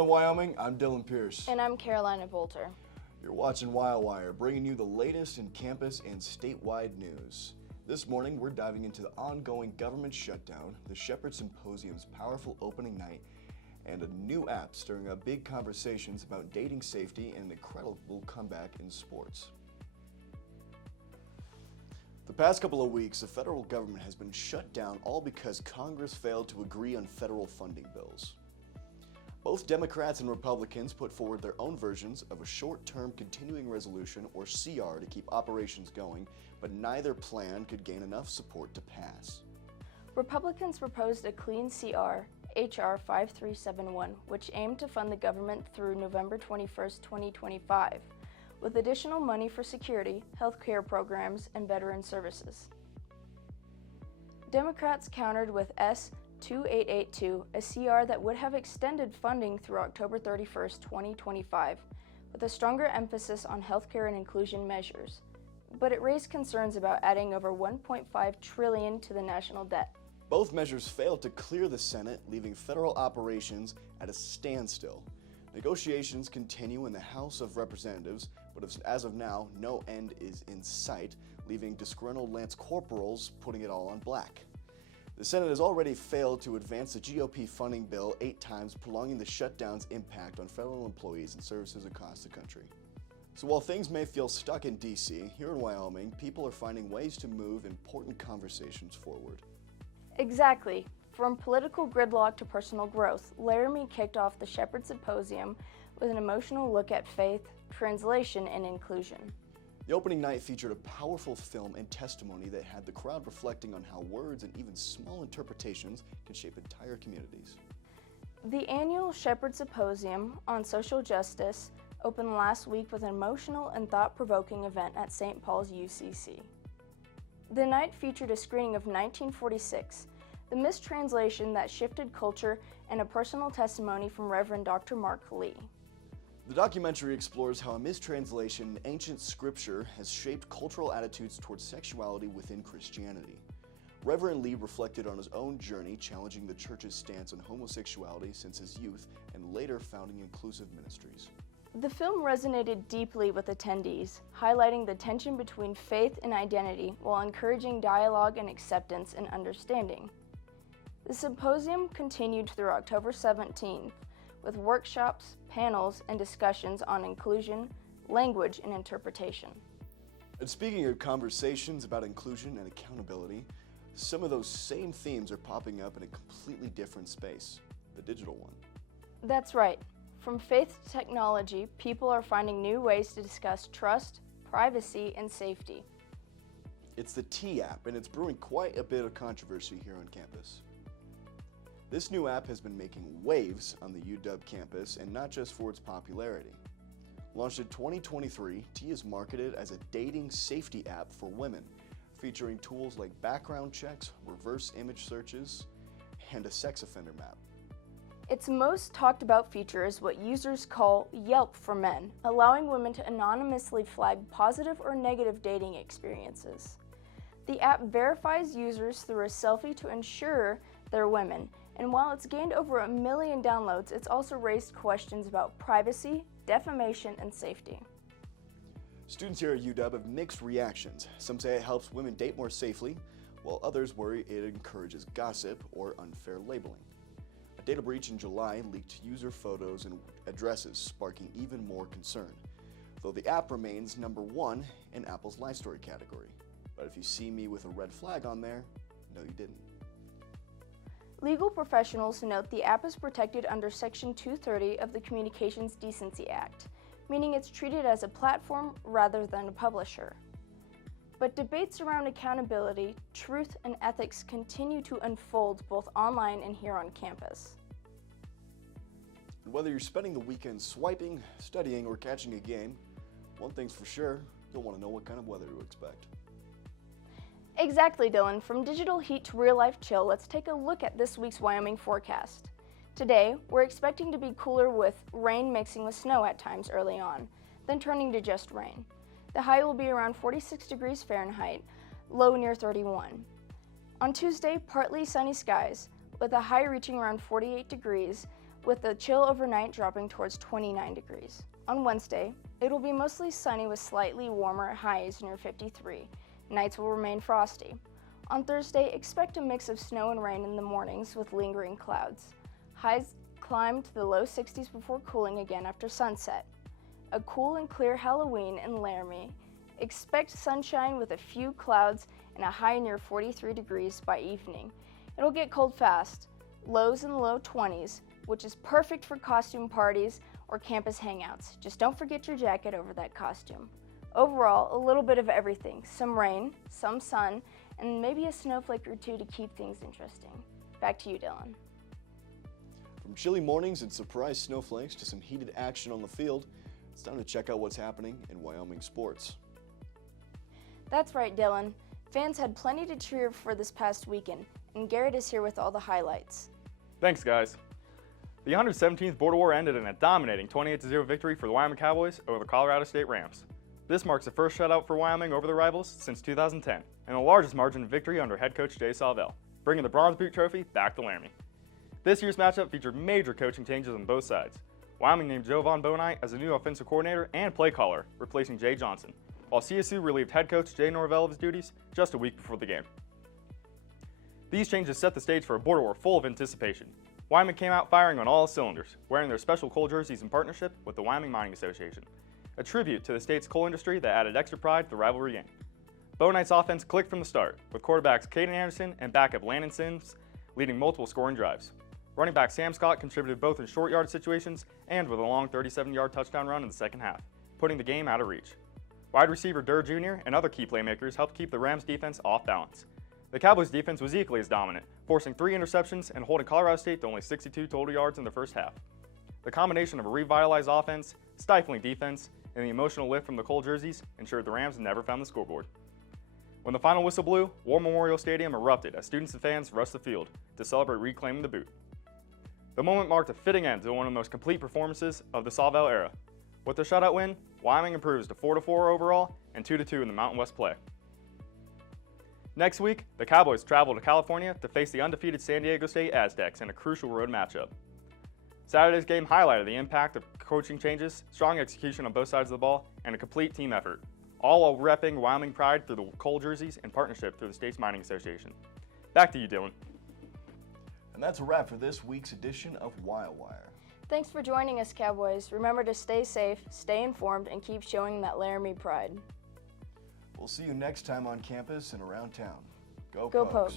morning, Wyoming. I'm Dylan Pierce. And I'm Carolina Bolter. You're watching WyoWire, bringing you the latest in campus and statewide news. This morning, we're diving into the ongoing government shutdown, the Shepard Symposium's powerful opening night, and a new app stirring up big conversations about dating safety and an incredible comeback in sports. The past couple of weeks, the federal government has been shut down all because Congress failed to agree on federal funding bills. Both Democrats and Republicans put forward their own versions of a short-term continuing resolution, or CR, to keep operations going, but neither plan could gain enough support to pass. Republicans proposed a clean CR, H.R. 5371, which aimed to fund the government through November 21, 2025, with additional money for security, healthcare programs, and veteran services. Democrats countered with S. 2882, a CR that would have extended funding through October 31, 2025, with a stronger emphasis on healthcare and inclusion measures. But it raised concerns about adding over $1.5 trillion to the national debt. Both measures failed to clear the Senate, leaving federal operations at a standstill. Negotiations continue in the House of Representatives, but as of now, no end is in sight, leaving disgruntled Lance Corporals putting it all on black. The Senate has already failed to advance the GOP funding bill 8 times, prolonging the shutdown's impact on federal employees and services across the country. So while things may feel stuck in D.C., here in Wyoming, people are finding ways to move important conversations forward. Exactly. From political gridlock to personal growth, Laramie kicked off the Shepard Symposium with an emotional look at faith, translation, and inclusion. The opening night featured a powerful film and testimony that had the crowd reflecting on how words and even small interpretations can shape entire communities. The annual Shepard Symposium on Social Justice opened last week with an emotional and thought-provoking event at St. Paul's UCC. The night featured a screening of 1946, the mistranslation that shifted culture, and a personal testimony from Reverend Dr. Mark Lee. The documentary explores how a mistranslation in ancient scripture has shaped cultural attitudes towards sexuality within Christianity. Reverend Lee reflected on his own journey, challenging the church's stance on homosexuality since his youth and later founding inclusive ministries. The film resonated deeply with attendees, highlighting the tension between faith and identity while encouraging dialogue and acceptance and understanding. The symposium continued through October 17th, with workshops, panels, and discussions on inclusion, language, and interpretation. And speaking of conversations about inclusion and accountability, some of those same themes are popping up in a completely different space, the digital one. That's right. From faith to technology, people are finding new ways to discuss trust, privacy, and safety. It's the T app, and it's brewing quite a bit of controversy here on campus. This new app has been making waves on the UW campus, and not just for its popularity. Launched in 2023, T is marketed as a dating safety app for women, featuring tools like background checks, reverse image searches, and a sex offender map. Its most talked about feature is what users call Yelp for men, allowing women to anonymously flag positive or negative dating experiences. The app verifies users through a selfie to ensure they're women, and while it's gained over 1 million downloads, it's also raised questions about privacy, defamation, and safety. Students here at UW have mixed reactions. Some say it helps women date more safely, while others worry it encourages gossip or unfair labeling. A data breach in July leaked user photos and addresses, sparking even more concern, though the app remains #1 in Apple's Life Story category. But if you see me with a red flag on there, no you didn't. Legal professionals note the app is protected under Section 230 of the Communications Decency Act, meaning it's treated as a platform rather than a publisher. But debates around accountability, truth, and ethics continue to unfold both online and here on campus. And whether you're spending the weekend swiping, studying, or catching a game, one thing's for sure, you'll want to know what kind of weather to expect. Exactly, Dylan. From digital heat to real-life chill, let's take a look at this week's Wyoming forecast. Today, we're expecting to be cooler with rain mixing with snow at times early on, then turning to just rain. The high will be around 46 degrees Fahrenheit, low near 31. On Tuesday, partly sunny skies, with a high reaching around 48 degrees, with the chill overnight dropping towards 29 degrees. On Wednesday, it will be mostly sunny with slightly warmer highs near 53. Nights will remain frosty. On Thursday, expect a mix of snow and rain in the mornings with lingering clouds. Highs climb to the low 60s before cooling again after sunset. A cool and clear Halloween in Laramie. Expect sunshine with a few clouds and a high near 43 degrees by evening. It'll get cold fast, lows in the low 20s, which is perfect for costume parties or campus hangouts. Just don't forget your jacket over that costume. Overall, a little bit of everything. Some rain, some sun, and maybe a snowflake or two to keep things interesting. Back to you, Dylan. From chilly mornings and surprise snowflakes to some heated action on the field, it's time to check out what's happening in Wyoming sports. That's right, Dylan. Fans had plenty to cheer for this past weekend, and Garrett is here with all the highlights. Thanks, guys. The 117th Border War ended in a dominating 28-0 victory for the Wyoming Cowboys over the Colorado State Rams. This marks the first shutout for Wyoming over the rivals since 2010, and the largest margin of victory under head coach Jay Salvell, bringing the Bronze Boot Trophy back to Laramie. This year's matchup featured major coaching changes on both sides. Wyoming named Jovan Bonai as the new offensive coordinator and play caller, replacing Jay Johnson, while CSU relieved head coach Jay Norvell of his duties just a week before the game. These changes set the stage for a Border War full of anticipation. Wyoming came out firing on all cylinders, wearing their special coal jerseys in partnership with the Wyoming Mining Association, a tribute to the state's coal industry that added extra pride to the rivalry game. Bonight's offense clicked from the start, with quarterbacks Caden Anderson and backup Landon Sims leading multiple scoring drives. Running back Sam Scott contributed both in short yard situations and with a long 37-yard touchdown run in the second half, putting the game out of reach. Wide receiver Durr Jr. and other key playmakers helped keep the Rams' defense off balance. The Cowboys' defense was equally as dominant, forcing 3 interceptions and holding Colorado State to only 62 total yards in the first half. The combination of a revitalized offense, stifling defense, and the emotional lift from the coal jerseys ensured the Rams never found the scoreboard. When the final whistle blew, War Memorial Stadium erupted as students and fans rushed the field to celebrate reclaiming the boot. The moment marked a fitting end to one of the most complete performances of the Salvell era. With the shutout win, Wyoming improves to 4-4 overall and 2-2 in the Mountain West play. Next week, the Cowboys travel to California to face the undefeated San Diego State Aztecs in a crucial road matchup. Saturday's game highlighted the impact of coaching changes, strong execution on both sides of the ball, and a complete team effort, all while repping Wyoming pride through the coal jerseys and partnership through the state's mining association. Back to you, Dylan. And that's a wrap for this week's edition of WyoWire. Thanks for joining us, Cowboys. Remember to stay safe, stay informed, and keep showing that Laramie pride. We'll see you next time on campus and around town. Go Pokes.